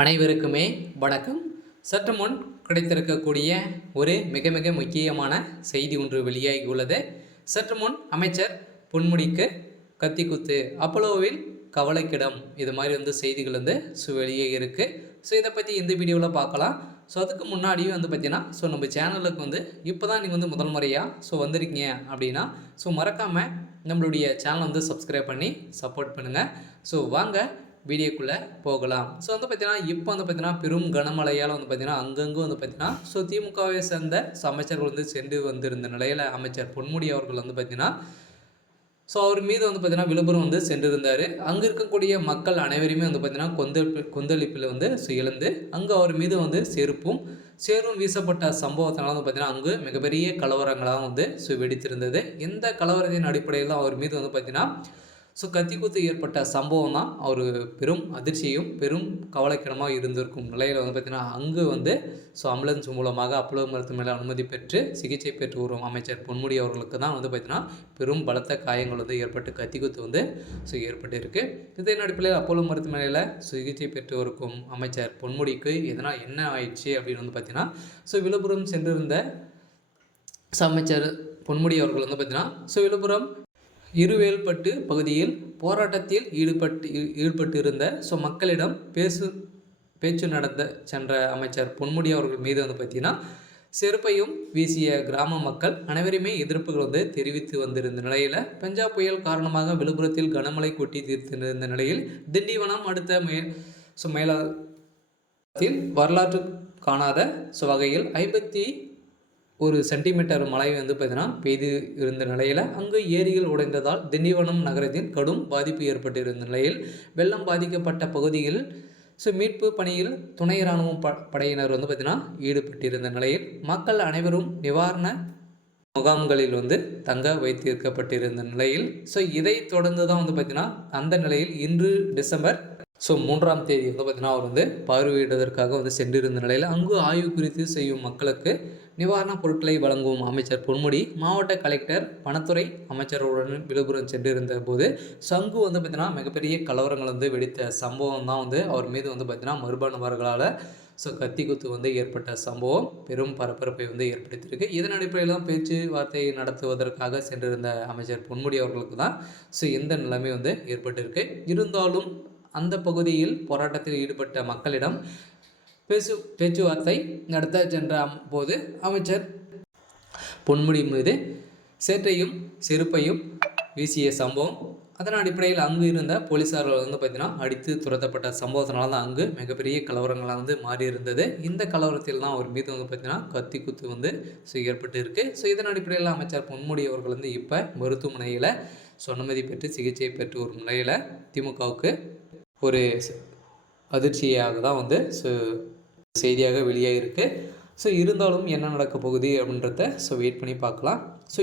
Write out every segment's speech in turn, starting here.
அனைவருக்குமே வணக்கம். சற்று முன் கிடைத்திருக்கக்கூடிய ஒரு மிக மிக முக்கியமான செய்தி ஒன்று வெளியாகியுள்ளது. சற்று முன் அமைச்சர் பொன்முடிக்கு கத்திக்குத்து, அப்போலோவில் கவலைக்கிடம், இது மாதிரி செய்திகள் வெளியே இருக்குது. இதை பற்றி இந்த வீடியோவில் பார்க்கலாம். அதுக்கு முன்னாடியும் பார்த்தீங்கன்னா நம்ம சேனலுக்கு இப்போ தான் நீங்கள் முதல் முறையாக வந்திருக்கீங்க அப்படின்னா மறக்காமல் நம்மளுடைய சேனலை சப்ஸ்கிரைப் பண்ணி சப்போர்ட் பண்ணுங்கள். வாங்க வீடியோக்குள்ளே போகலாம். பார்த்தீங்கன்னா இப்போ பார்த்தீங்கன்னா பெரும் கனமழையால் பார்த்தீங்கன்னா அங்கங்கே பார்த்தீங்கன்னா திமுகவை சேர்ந்த அமைச்சர்கள் சென்று வந்திருந்த நிலையில் அமைச்சர் பொன்முடி அவர்கள் பார்த்தீங்கன்னா அவர் மீது பார்த்தீங்கன்னா விழுப்புரம் சென்றிருந்தார். அங்கே இருக்கக்கூடிய மக்கள் அனைவருமே பார்த்தீங்கன்னா கொந்தளிப்பில் எழுந்து அங்கே அவர் மீது சேரும் வீசப்பட்ட சம்பவத்தினால பார்த்தீங்கன்னா அங்கு மிகப்பெரிய கலவரங்களாக வெடித்திருந்தது. இந்த கலவரத்தின் அடிப்படையில் அவர் மீது பார்த்தீங்கன்னா கத்திக்குத்து ஏற்பட்ட சம்பவம் தான் அவர் பெரும் அதிர்ச்சியும் பெரும் கவலைக்கிடமாக இருந்திருக்கும் நிலையில் பார்த்தீங்கன்னா அங்கு ஆம்புலன்ஸ் மூலமாக அப்போலோ மருத்துவமனையில் அனுமதி பெற்று சிகிச்சை பெற்று வரும் அமைச்சர் பொன்முடி அவர்களுக்கு தான் பார்த்தீங்கன்னா பெரும் பலத்த காயங்கள் ஏற்பட்டு கத்திக்குத்து ஏற்பட்டு இருக்குது. இதன் அடிப்படையில் அப்போலோ மருத்துவமனையில் சிகிச்சை பெற்று இருக்கும் அமைச்சர் பொன்முடிக்கு எதனால் என்ன ஆயிடுச்சு அப்படின்னு பார்த்தீங்கன்னா விழுப்புரம் சென்றிருந்த அமைச்சர் பொன்முடி அவர்கள் பார்த்தீங்கன்னா விழுப்புரம் இருவேல்பட்டு பகுதியில் போராட்டத்தில் ஈடுபட்டிருந்த மக்களிடம் பேச்சு நடத்த சென்ற அமைச்சர் பொன்முடி அவர்கள் மீது பார்த்தீங்கன்னா செருப்பையும் வீசிய கிராம மக்கள் அனைவருமே எதிர்ப்புகள் தெரிவித்து வந்திருந்த நிலையில் பெஞ்சா புயல் காரணமாக விழுப்புரத்தில் கனமழை கொட்டி தீர்த்திருந்த நிலையில் திண்டிவனம் அடுத்த மேலாத்தில் வரலாற்று காணாத வகையில் 51 சென்டிமீட்டர் மழை பார்த்தீங்கன்னா பெய்து இருந்த நிலையில் அங்கு ஏரிகள் உடைந்ததால் திண்டிவனம் நகரத்தில் கடும் பாதிப்பு ஏற்பட்டிருந்த நிலையில் வெள்ளம் பாதிக்கப்பட்ட பகுதியில் மீட்பு பணியில் துணை இராணுவம் படையினர் பார்த்தீங்கன்னா ஈடுபட்டிருந்த நிலையில் மக்கள் அனைவரும் நிவாரண முகாம்களில் தங்க வைத்திருக்கப்பட்டிருந்த நிலையில் இதை தொடர்ந்து தான் பார்த்தீங்கன்னா அந்த நிலையில் இன்று டிசம்பர் 3ஆம் தேதி பார்த்தீங்கன்னா அவர் பார்வையிடுவதற்காக சென்றிருந்த நிலையில் அங்கு ஆய்வு குறித்து செய்யும் மக்களுக்கு நிவாரணப் பொருட்களை வழங்கும் அமைச்சர் பொன்முடி மாவட்ட கலெக்டர் பணத்துறை அமைச்சருடன் விழுப்புரம் சென்றிருந்த போது சங்கு பார்த்தீங்கன்னா மிகப்பெரிய கலவரங்கள் வெடித்த சம்பவம் தான் அவர் மீது பார்த்தீங்கன்னா மர்மநபர்களால் கத்திக்குத்து ஏற்பட்ட சம்பவம் பெரும் பரபரப்பை ஏற்படுத்தியிருக்கு. இதன் அடிப்படையில் தான் பேச்சுவார்த்தை நடத்துவதற்காக சென்றிருந்த அமைச்சர் பொன்முடி அவர்களுக்கு தான் இந்த நிலைமை ஏற்பட்டிருக்கு. இருந்தாலும் அந்த பகுதியில் போராட்டத்தில் ஈடுபட்ட மக்களிடம் பேச்சுவார்த்தை நடத்த சென்ற போது அமைச்சர் பொன்முடி மீது சேற்றையும் செருப்பையும் வீசிய சம்பவம், அதன் அடிப்படையில் அங்கு இருந்த போலீஸார்கள் பார்த்தீங்கன்னா அடித்து துரத்தப்பட்ட சம்பவத்தினால தான் அங்கு மிகப்பெரிய கலவரங்களாக மாறி இருந்தது. இந்த கலவரத்தில் தான் அவர் மீது பார்த்தீங்கன்னா கத்திக்குத்து ஏற்பட்டு இருக்கு. இதன் அடிப்படையில் அமைச்சர் பொன்முடி அவர்கள் இப்போ மருத்துவமனையில் அனுமதி பெற்று சிகிச்சை பெற்று வரும் நிலையில் திமுகவுக்கு ஒரு அதிர்ச்சியாக தான் செய்தியாக வெளியாகிருக்கு. இருந்தாலும் என்ன நடக்க போகுது அப்படின்றத வெயிட் பண்ணி பார்க்கலாம்.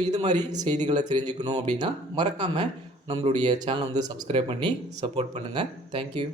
இது மாதிரி செய்திகளை தெரிஞ்சுக்கணும் அப்படின்னா மறக்காமல் நம்மளுடைய சேனலை சப்ஸ்கிரைப் பண்ணி சப்போர்ட் பண்ணுங்கள். தேங்க்யூ.